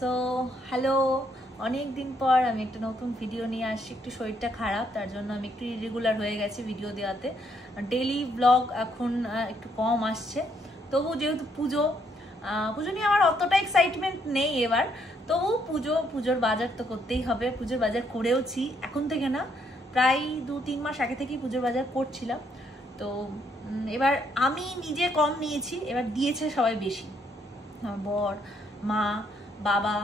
So hello, অনেক দিন পর আমি একটা নতুন ভিডিও নিয়ে আসছি। একটু শরীরটা খারাপ, তার জন্য আমি একটু ইরেগুলার হয়ে গেছি ভিডিও দেওয়াতে। ডেইলি ব্লগ এখন একটু কম আসছে। তবু যেহেতু পুজো নিয়ে আমার অতটা এক্সাইটমেন্ট নেই এবার। তবু পুজোর বাজার তো করতেই হবে। পুজোর বাজার করেওছি এখন থেকে না, প্রায় 2-3 মাস আগে থেকেই পুজোর বাজার করছিলাম। তো এবার আমি নিজে কম নিয়েছি, এবার দিয়েছে সবাই বেশি। বর, মা, বাবা,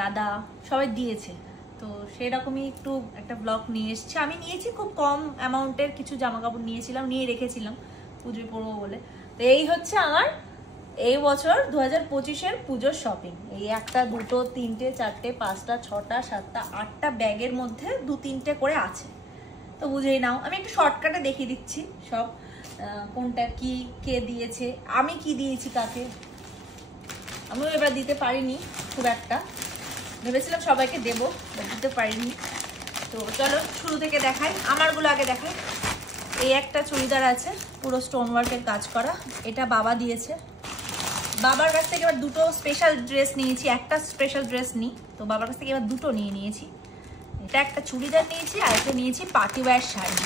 দাদা সবাই দিয়েছে। তো সেরকমই একটু একটা ব্লগ নিয়ে এসেছি। আমি নিয়েছি খুব কম অ্যামাউন্টের কিছু জামা কাপড় নিয়েছিলাম, নিয়ে রেখেছিলাম পুজোয় পরবো বলে। তো এই হচ্ছে আমার এই বছর 2025-এর পুজোর শপিং। এই 1টা 2টো 3টে 4টে 5টা 6টা 7টা 8টা ব্যাগের মধ্যে 2-3টে করে আছে। তো বুঝেই নাও, আমি একটু শর্টকাটে দেখিয়ে দিচ্ছি সব কোনটা কি, কে দিয়েছে, আমি কি দিয়েছি কাকে। আমিও এবার দিতে পারিনি খুব একটা, ভেবেছিলাম সবাইকে দেবো, দিতে পারিনি। তো চলো শুরু থেকে দেখাই, আমারগুলো আগে দেখাই। এই একটা চুড়িদার আছে পুরো স্টোন ওয়ার্কের কাজ করা, এটা বাবা দিয়েছে। বাবার কাছ থেকে এবার দুটো স্পেশাল ড্রেস নিয়েছি, একটা স্পেশাল ড্রেস নিই, তো বাবার কাছ থেকে এবার দুটো নিয়েছি। এটা একটা চুড়িদার নিয়েছি, আর একটা নিয়েছি পার্টি ওয়্যার শাড়ি,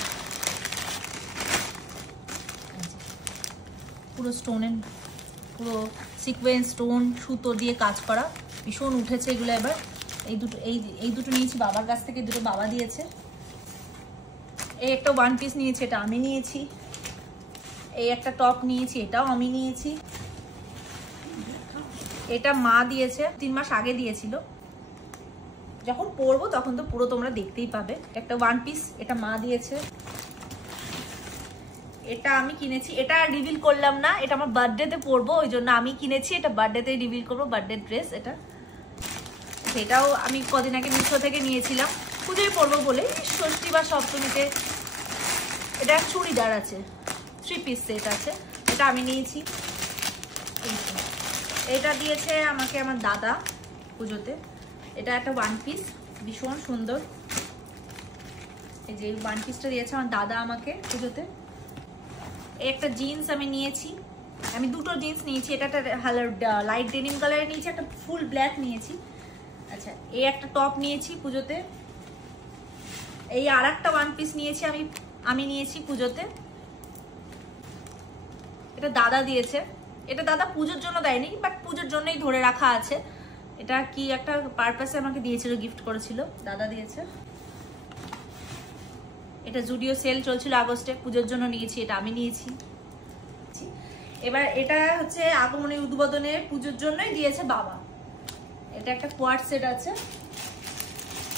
পুরো স্টোনের, পুরো সিকোয়েন্স স্টোন সুতো দিয়ে কাজ করা, ভীষণ উঠেছে এগুলো। এবার এই দুটো নিয়েছি বাবার কাছ থেকে, দুটো বাবা দিয়েছে। এই একটা ওয়ান পিস নিয়েছি, এটা আমি নিয়েছি। এই একটা টপ নিয়েছি, এটাও আমি নিয়েছি। এটা মা দিয়েছে, 3 মাস আগে দিয়েছিল। যখন পরবো তখন তো পুরো তোমরা দেখতেই পাবে। একটা ওয়ান পিস, এটা মা দিয়েছে। এটা আমি কিনেছি, এটা রিভিল করলাম না, এটা আমার বার্থডেতে পরবো ওই জন্য আমি কিনেছি। এটা বার্থডেতেই রিভিল করবো, বার্থডে ড্রেস এটা। সেটাও আমি কদিন আগে মিশো থেকে নিয়েছিলাম, পুজোয় পরবো বলে, ষষ্ঠী বা সপ্তমীতে। এটা চুড়িদার আছে, 3 পিস সেট আছে, এটা আমি নিয়েছি। এটা দিয়েছে আমাকে আমার দাদা পুজোতে। এটা একটা ওয়ান পিস, ভীষণ সুন্দর। এই যে ওয়ান পিসটা দিয়েছে আমার দাদা আমাকে পুজোতে। একটা জিন্স আমি নিয়েছি, আমি দুটো জিন্স নিয়েছি। এটা একটা লাইট ডেনিম কালারের নিয়েছি, একটা ফুল ব্ল্যাক নিয়েছি। আচ্ছা, এই একটা টপ নিয়েছি পুজোতে। এই আর একটা ওয়ান পিস নিয়েছি আমি নিয়েছি পুজোতে। এটা দাদা দিয়েছে, এটা দাদা পুজোর জন্য দেয়নি, বাট পুজোর জন্যই ধরে রাখা আছে। এটা কি একটা পারপাসে আমাকে দিয়েছিল, গিফট করেছিল, দাদা দিয়েছে। এটা জুডিও সেল চলছিল আগস্টে, পুজোর জন্য নিয়েছি, এটা আমি নিয়েছি। এবার এটা হচ্ছে আগমনী উদ্বোধনের পুজোর জন্যই দিয়েছে বাবা। এটা একটা কোয়ার্ড সেট আছে,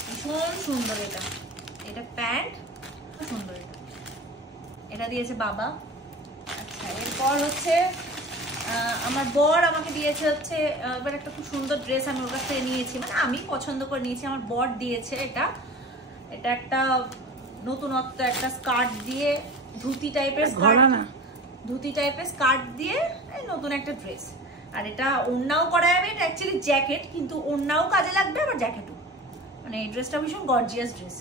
ভীষণ সুন্দর। এটা প্যান্ট, খুব সুন্দর। এটা দিয়েছে বাবা। আচ্ছা, এরপর হচ্ছে আমার বর আমাকে দিয়েছে হচ্ছে এবার একটা খুব সুন্দর ড্রেস, আমি ওর কাছ থেকে নিয়েছি, মানে আমি পছন্দ করে নিয়েছি, আমার বর দিয়েছে। এটা একটা নতুনত্ব, একটা স্কার্ট দিয়ে, ধুতি টাইপের স্কার্ট দিয়ে নতুন একটা ড্রেস। আর এটা ওড়নাও করা যাবে, এটা অ্যাকচুয়ালি জ্যাকেট, কিন্তু ওড়নাও কাজে লাগবে আবার জ্যাকেটও। মানে এই ড্রেসটা ভীষণ গর্জিয়াস ড্রেস।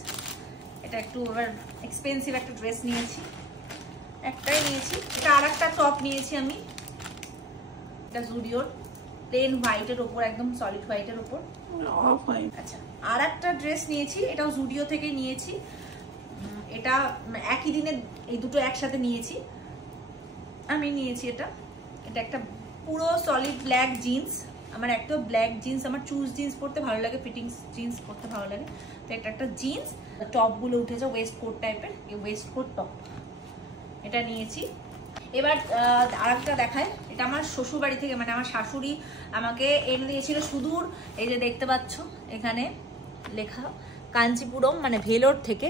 এটা একটু এবার এক্সপেন্সিভ একটা ড্রেস নিয়েছি, একটাই নিয়েছি। এটা আর একটা টপ নিয়েছি আমি, এটা জুডিওর, প্লেন হোয়াইটের ওপর, একদম সলিড হোয়াইটের ওপর। আচ্ছা, আর একটা ড্রেস নিয়েছি, এটাও জুডিও থেকে নিয়েছি। এটা একই দিনে এই দুটো একসাথে নিয়েছি আমি নিয়েছি। এটা একটা পুরো সলিড ব্ল্যাক জিন্স। আমার একটা ব্ল্যাক জিন্স, আমার চুজ জিন্স পরতে ভালো লাগে, ফিটিংস জিন্স পরতে ভালো লাগে। তো একটা জিন্স, টপগুলো উঠেছে ওয়েস্ট কোট টাইপের, এই ওয়েস্ট কোট টপ, এটা নিয়েছি। এবার আরেকটা দেখায়, এটা আমার শ্বশুর বাড়ি থেকে, মানে আমার শাশুড়ি আমাকে এনে দিয়েছিল সুদূর, এই যে দেখতে পাচ্ছ এখানে লেখা কাঞ্চিপুরম, মানে ভেলোর থেকে।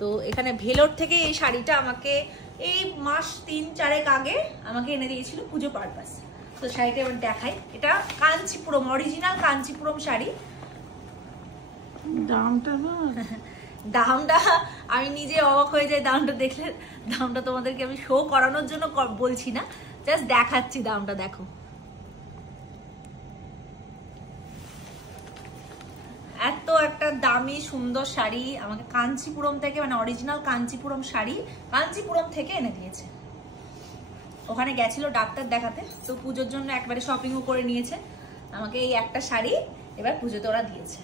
তো এখানে ভেলোর থেকে এই শাড়িটা আমাকে এই মাস 3-4 আগে আমাকে এনে দিয়েছিল পুজো পারপাস। তো শাড়িটা এবার দেখাই, এটা কাঞ্চিপুরম, অরিজিনাল কাঞ্চিপুরম শাড়ি। দামটা আমি নিজে অবাক হয়ে যাই দামটা দেখলে। দামটা তোমাদেরকে আমি শো করানোর জন্য বলছি না, জাস্ট দেখাচ্ছি দামটা। দেখো, এত একটা দামি সুন্দর শাড়ি আমাকে কাঞ্চিপুরম থেকে, মানে অরিজিনাল কাঞ্চিপুরম শাড়ি কাঞ্চিপুরম থেকে এনে দিয়েছে। ওখানে গেছিল ডাক্তার দেখাতে, তো পুজোর জন্য একবারে শপিংও করে নিয়েছে। আমাকে এই একটা শাড়ি এবার পুজোতে ওরা দিয়েছে।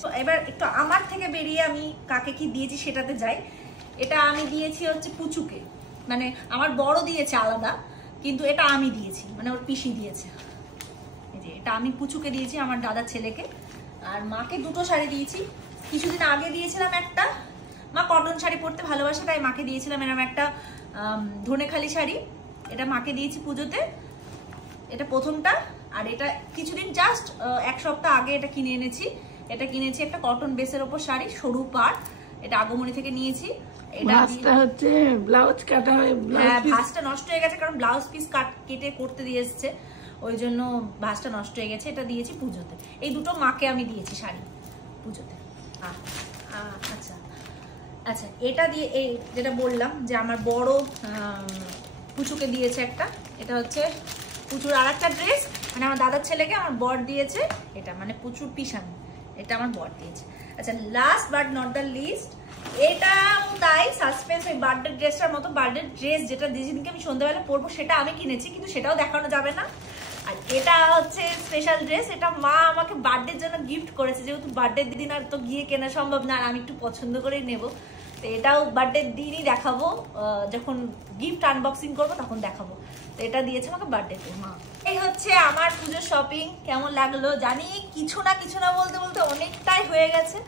তো এবার একটু আমার থেকে বেরিয়ে আমি কাকে কি দিয়েছি সেটাতে যাই। এটা আমি দিয়েছি হচ্ছে পুচুকে, মানে আমার বড় দিয়েছে আলাদা, কিন্তু এটা আমি দিয়েছি, মানে ওর পিসি দিয়েছে। এই যে এটা আমি পুচুকে দিয়েছি, আমার দাদার ছেলেকে। আর মাকে দুটো শাড়ি দিয়েছি। কিছুদিন আগে দিয়েছিলাম একটা, মা কটন শাড়ি পরতে ভালোবাসে তাই মাকে দিয়েছিলাম এরকম একটা ধনেখালি শাড়ি, এটা মাকে দিয়েছি পুজোতে, এটা প্রথমটা। আর এটা কিছুদিন জাস্ট 1 সপ্তাহ আগে এটা কিনে এনেছি। এটা কিনেছি একটা কটন বেসের ওপর শাড়ি, সরু পাড়, এটা আগমনী থেকে নিয়েছি। ভাঁজটা হচ্ছে ব্লাউজ কাটা হয়ে, হ্যাঁ ভাঁজটা নষ্ট হয়ে গেছে কারণ ব্লাউজ পিস কেটে করতে দিয়ে এসছে, ওই জন্য ভাঁজটা নষ্ট হয়ে গেছে। এটা দিয়েছি পুজোতে। এই দুটো মাকে আমি দিয়েছি শাড়ি পুজোতে। আচ্ছা আচ্ছা, এটা দিয়ে এই যেটা বললাম যে আমার বড় পুচুকে দিয়েছে একটা, এটা হচ্ছে পুচুর আর একটা ড্রেস, মানে আমার দাদার ছেলেকে আমার বর দিয়েছে এটা, মানে পুচুর পিসানি, এটা আমার বর দিয়েছে। আচ্ছা, last but not the least, এটাও তাই সাসপেন্স, ওই বার্থডে ড্রেসটার মতো। বার্থডে ড্রেস যেটা যেদিনকে আমি সন্ধ্যাবেলা পরবো সেটা আমি কিনেছি, কিন্তু সেটাও দেখানো যাবে না। আর এটা হচ্ছে স্পেশাল ড্রেস, এটা মা আমাকে বার্থডের জন্য গিফট করেছে, যেহেতু বার্থডের দিন আর তো গিয়ে কেনা সম্ভব না, আর আমি একটু পছন্দ করেই নেবো। তো এটাও বার্থডের দিনই দেখাবো, যখন গিফট আনবক্সিং করবো তখন দেখাবো। তো এটা দিয়েছে আমাকে বার্থডেতে মা। এই হচ্ছে আমার পুজোর শপিং। কেমন লাগলো জানি, কিছু না বলতে বলতে অনেকটাই হয়ে গেছে,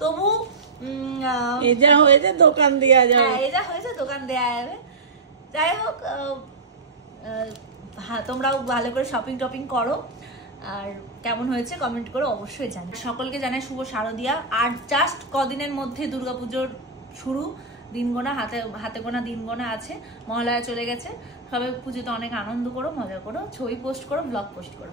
তবু এই যা হয়েছে দোকান দেওয়া যাবে। হ্যাঁ, এই যা হয়েছে দোকান দেওয়া যাবে। যাই হোক, তোমরাও ভালো করে শপিং টপিং করো, আর কেমন হয়েছে কমেন্ট করো অবশ্যই জানি। সকলকে জানাই শুভ শারদিয়া। আর জাস্ট কদিনের মধ্যে দুর্গাপুজোর শুরু, দিন গোনা, হাতে গোনা দিন গোনা আছে, মহালয়া চলে গেছে। সবাই পুজোতে অনেক আনন্দ করো, মজা করো, ছবি পোস্ট করো, ব্লগ পোস্ট করো।